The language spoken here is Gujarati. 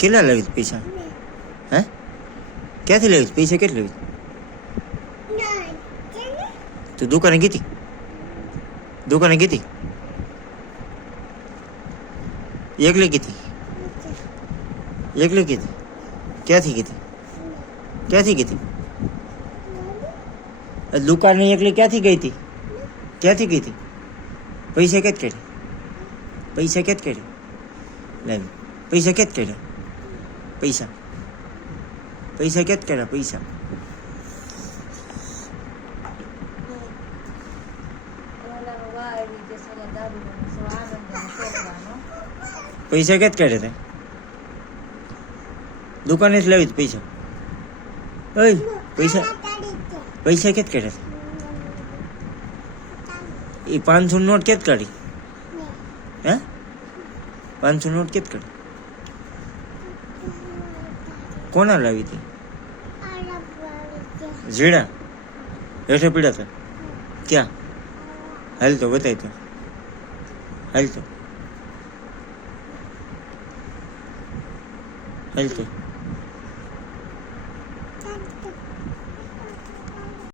કેટલા લાવી પૈસા? હે ક્યાંથી લાવી પૈસા? કેટલા લાવી તું? દુકાને ગીતી? દુકાને ગીતી? એકલી ગીતી? એકલી ગીતી? ક્યાંથી ગીતી? ક્યાંથી ગીતી? દુકાને એકલી ક્યાંથી ગઈ હતી? ક્યાંથી ગઈ હતી? પૈસા ક્યાંથી કાઢ્યા? પૈસા ક્યાંથી કાઢ્યા? લાવી પૈસા ક્યાંથી કાઢ્યા? પૈસા પૈસા ક્યાંથી કાઢ્યા? પૈસા પૈસા ક્યાંથી કાઢ્યા તે? દુકાને જ લાવી પૈસા? ઓય પૈસા પૈસા ક્યાંથી કાઢ્યા? એ 500 નોટ ક્યાંથી કાઢી? હે 500 નોટ ક્યાંથી કાઢી? કોના લાવી હતી? ઝીણા હેઠે પીડા હતા? ક્યાં? હાલ તો બતાય તો. હાલ તો હાલ તો